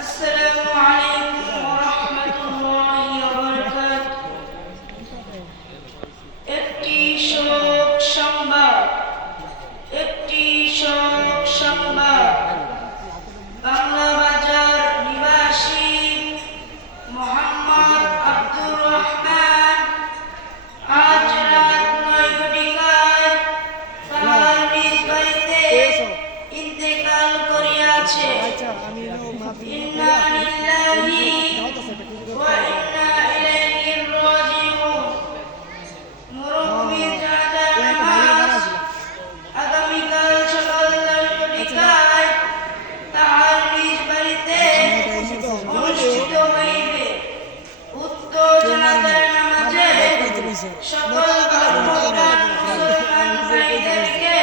আসসালামু আলাইকুম ওয়া রাহমাতুল্লাহি ওয়া বারাকাতুহু। একটি শোক সংবাদ, একটি শোক সংবাদ। বাংলা বাজার নিবাসী মোহাম্মদ আব্দুর রহমান আজ রাত 9 ঘটিকায় তার নিজ বাড়িতে ইন্তেকাল করিয়াছে। ইন্না লিল্লাহি ওয়া ইন্না ইলাইহি রাজিউন। মুরব্বির জানাজার নামাজ আগামীকাল সকাল 10 ঘটিকায় তার নিজ বাড়িতে অনুষ্ঠিত হইবে। উক্ত জানাজার নামাজে সকল মুসলমান ভাইদেরকে